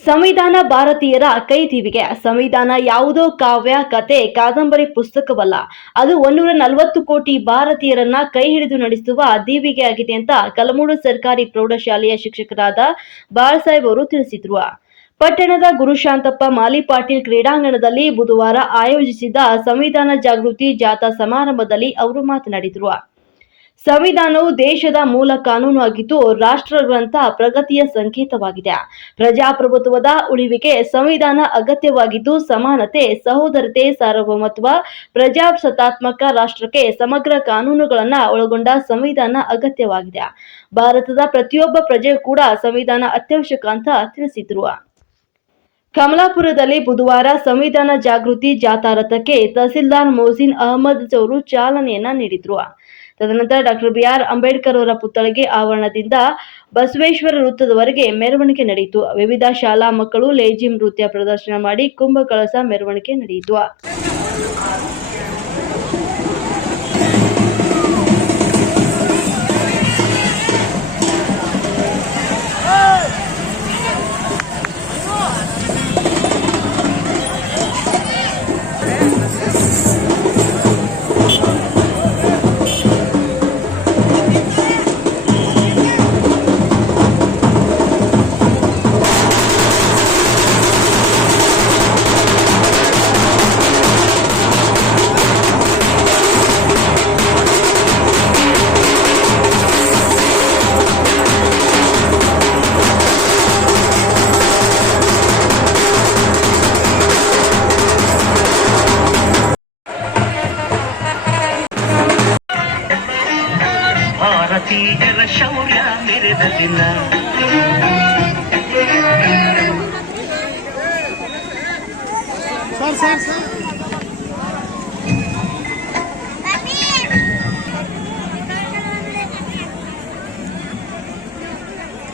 ಸಂವಿಧಾನ ಭಾರತೀಯರ ಕೈದಿವಿಗೆ. ಸಂವಿಧಾನ ಯಾವುದೋ ಕಾವ್ಯ, ಕತೆ, ಕಾದಂಬರಿ ಪುಸ್ತಕವಲ್ಲ. ಅದು 140 ಕೋಟಿ ಭಾರತೀಯರನ್ನ ಕೈ ಹಿಡಿದು ನಡೆಸುವ ದೀವಿಗೆ ಆಗಿದೆ ಅಂತ ಕಲಮೂಡು ಸರ್ಕಾರಿ ಪ್ರೌಢಶಾಲೆಯ ಶಿಕ್ಷಕರಾದ ಬಾಳಸಾಹೇಬ್ ಅವರು ತಿಳಿಸಿದ್ರು. ಪಟ್ಟಣದ ಗುರುಶಾಂತಪ್ಪ ಮಾಲಿಪಾಟೀಲ್ ಕ್ರೀಡಾಂಗಣದಲ್ಲಿ ಬುಧವಾರ ಆಯೋಜಿಸಿದ್ದ ಸಂವಿಧಾನ ಜಾಗೃತಿ ಜಾಥಾ ಸಮಾರಂಭದಲ್ಲಿ ಅವರು ಮಾತನಾಡಿದರು. ಸಂವಿಧಾನವು ದೇಶದ ಮೂಲ ಕಾನೂನು ಆಗಿದ್ದು ರಾಷ್ಟ್ರಗಳಂತ ಪ್ರಗತಿಯ ಸಂಕೇತವಾಗಿದೆ. ಪ್ರಜಾಪ್ರಭುತ್ವದ ಉಳಿವಿಗೆ ಸಂವಿಧಾನ ಅಗತ್ಯವಾಗಿದ್ದು ಸಮಾನತೆ, ಸಹೋದರತೆ, ಸಾರ್ವಭೌಮತ್ವ, ಪ್ರಜಾಸತ್ತಾತ್ಮಕ ರಾಷ್ಟ್ರಕ್ಕೆ ಸಮಗ್ರ ಕಾನೂನುಗಳನ್ನು ಒಳಗೊಂಡ ಸಂವಿಧಾನ ಅಗತ್ಯವಾಗಿದೆ. ಭಾರತದ ಪ್ರತಿಯೊಬ್ಬ ಪ್ರಜೆಯೂ ಕೂಡ ಸಂವಿಧಾನ ಅತ್ಯವಶ್ಯಕ ಅಂತ ತಿಳಿಸಿದ್ರು. ಕಮಲಾಪುರದಲ್ಲಿ ಬುಧವಾರ ಸಂವಿಧಾನ ಜಾಗೃತಿ ಜಾಥಾ ರಥಕ್ಕೆ ತಹಸೀಲ್ದಾರ್ ಮೊಹಸಿನ್ ಅಹಮದ್ ಅವರು ಚಾಲನೆಯನ್ನ ನೀಡಿದ್ರು. ತದನಂತರ ಡಾಕ್ಟರ್ ಬಿ.ಆರ್. ಅಂಬೇಡ್ಕರ್ ಅವರ ಪುತ್ಥಳಿಗೆ ಆವರಣದಿಂದ ಬಸವೇಶ್ವರ ವೃತ್ತದವರೆಗೆ ಮೆರವಣಿಗೆ ನಡೆಯಿತು. ವಿವಿಧ ಶಾಲಾ ಮಕ್ಕಳು ಲೇಜಿಮ್ ನೃತ್ಯ ಪ್ರದರ್ಶನ ಮಾಡಿ ಕುಂಭ ಕಳಸ ಮೆರವಣಿಗೆ ನಡೆಯಿತು. ಭಾರತೀಯರ ಶೌರ್ಯ ಮೆರೆದ ದಿನ. ಸರ್